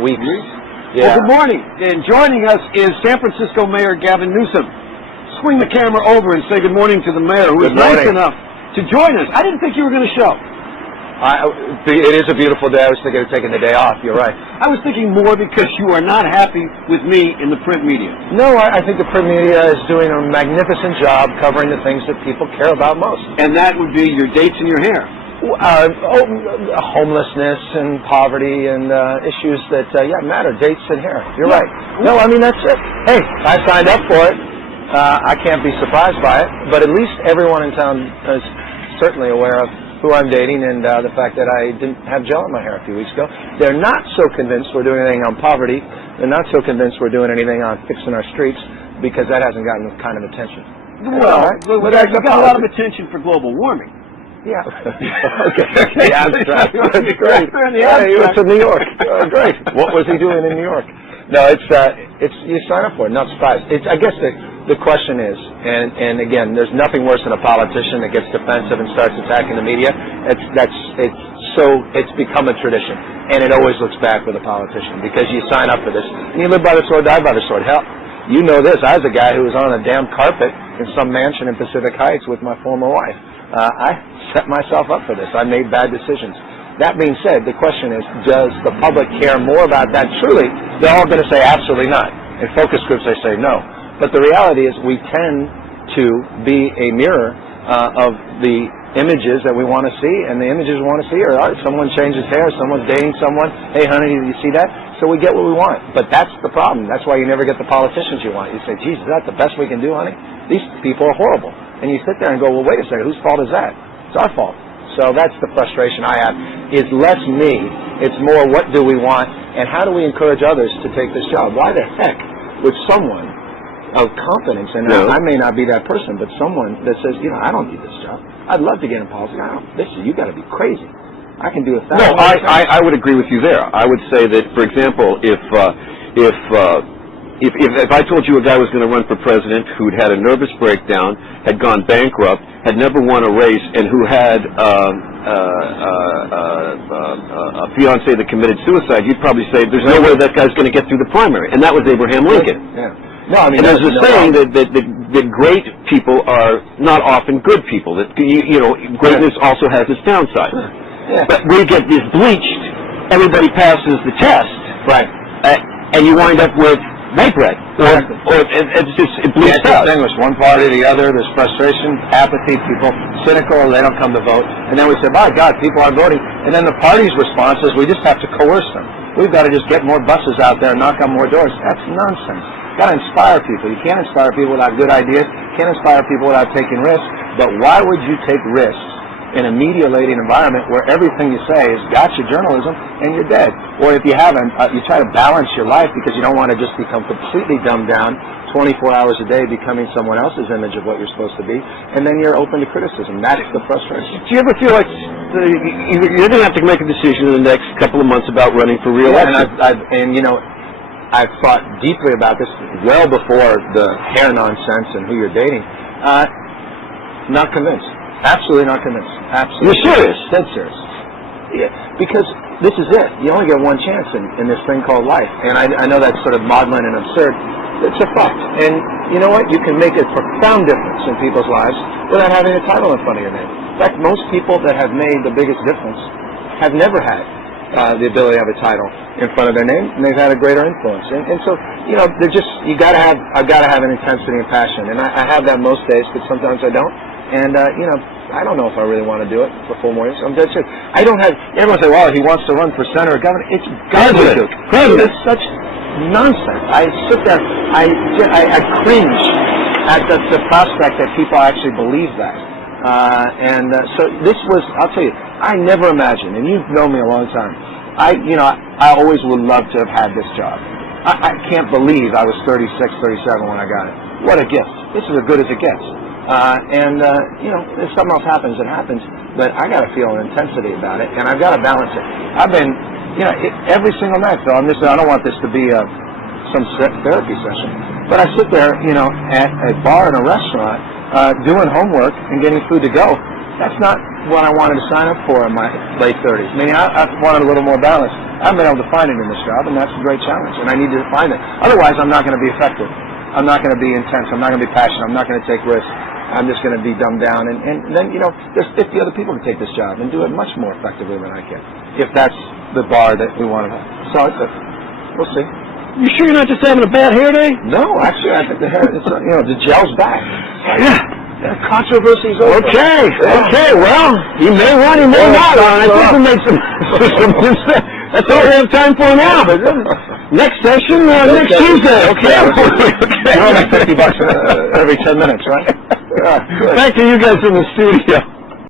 weeks. Yeah. Well, good morning. And joining us is San Francisco Mayor Gavin Newsom. Swing the camera over and say good morning to the mayor, who is nice enough to join us. I didn't think you were going to show. It is a beautiful day. I was thinking of taking the day off. You're right. I was thinking more because you are not happy with me in the print media. No, I think the print media is doing a magnificent job covering the things that people care about most. And that would be your dates and your hair. Homelessness and poverty and issues that matter. Dates and hair. You're right. No, I mean, that's it. Hey, I signed up for it. I can't be surprised by it. But at least everyone in town is certainly aware of who I'm dating and the fact that I didn't have gel in my hair a few weeks ago. They're not so convinced we're doing anything on poverty. They're not so convinced we're doing anything on fixing our streets because that hasn't gotten the kind of attention. Well, you got a lot of attention for global warming. Yeah. Okay. The abstract. That's great. Yeah, he went to New York. Great. What was he doing in New York? No, it's you sign up for it. Not surprised. I guess the question is, and again, there's nothing worse than a politician that gets defensive and starts attacking the media. It's become a tradition, and it always looks bad for the politician because you sign up for this and you live by the sword, die by the sword. Hell, you know this. I was a guy who was on a damn carpet in some mansion in Pacific Heights with my former wife. I set myself up for this. I made bad decisions. That being said, the question is, does the public care more about that? Truly, they're all going to say absolutely not. In focus groups, they say no. But the reality is we tend to be a mirror of the images that we want to see, and the images we want to see are someone changes hair, someone's dating someone, hey, honey, do you see that? So we get what we want. But that's the problem. That's why you never get the politicians you want. You say, geez, is that the best we can do, honey? These people are horrible. And you sit there and go, well, wait a second, whose fault is that? It's our fault. So that's the frustration I have. It's less me. It's more what do we want, and how do we encourage others to take this job? Why the heck would someone of confidence, and I may not be that person, but someone that says, I don't need this job. I'd love to get in politics. You got to be crazy. I can do 1,000. No, I would agree with you there. I would say that, for example, if I told you a guy was going to run for president who'd had a nervous breakdown, had gone bankrupt, had never won a race, and who had a fiancée that committed suicide, you'd probably say there's no way that guy's going to get through the primary. And that was Abraham Lincoln. Yeah. No, I mean, and there's a saying that great people are not often good people. That greatness also has its downside. Yeah. But when you get this bleached, everybody passes the test, right? And you wind up with white bread, or it bleeds out. Distinguish one party or the other. There's frustration, apathy, people cynical, they don't come to vote. And then we say, my God, people are voting. And then the party's response is, we just have to coerce them. We've got to just get more buses out there and knock on more doors. That's nonsense. You've got to inspire people. You can't inspire people without good ideas. You can't inspire people without taking risks. But why would you take risks in a media-laden environment where everything you say is gotcha journalism and you're dead? Or if you haven't, you try to balance your life because you don't want to just become completely dumbed down 24 hours a day becoming someone else's image of what you're supposed to be, and then you're open to criticism. That's the frustration. Do you ever feel like you're going to have to make a decision in the next couple of months about running for re-election? I've thought deeply about this well before the hair nonsense and who you're dating. Not convinced. Absolutely not convinced. Absolutely. You're serious? Dead serious. Yeah, because this is it. You only get one chance in this thing called life. And I know that's sort of maudlin and absurd. It's a fact. And you know what? You can make a profound difference in people's lives without having a title in front of your name. In fact, most people that have made the biggest difference have never had the ability to have a title in front of their name, and they've had a greater influence. And so, they're just, I've got to have an intensity and passion. And I have that most days, but sometimes I don't. And, I don't know if I really want to do it for 4 more years. I'm dead serious. I don't have, everyone say, well, he wants to run for senator or governor. It's garbage. It's such nonsense. I sit there, I cringe at the prospect that people actually believe that. So this was, I'll tell you, I never imagined, and you've known me a long time, I always would love to have had this job. I can't believe I was 36, 37 when I got it. What a gift. This is as good as it gets. If something else happens, it happens. But I got to feel an intensity about it, and I've got to balance it. I've been, every single night, Phil. I don't want this to be some therapy session, but I sit there, at a bar and a restaurant, doing homework and getting food to go. That's not what I wanted to sign up for in my late 30s. I wanted a little more balance. I haven't been able to find it in this job, and that's a great challenge, and I need to find it. Otherwise, I'm not going to be effective. I'm not going to be intense. I'm not going to be passionate. I'm not going to take risks. I'm just going to be dumbed down, and then, you know, there's 50 other people who take this job and do it much more effectively than I can, if that's the bar that we want to have. So we'll see. You sure you're not just having a bad hair day? No, actually, I think the hair, it's, you know, the gel's back. Yeah. Controversy's over. Okay, well, he may run, he may not run. I think we'll make some that's all we have time for now, but next session, next Tuesday. Okay. $50 every 10 minutes, right? Back to you guys in the studio.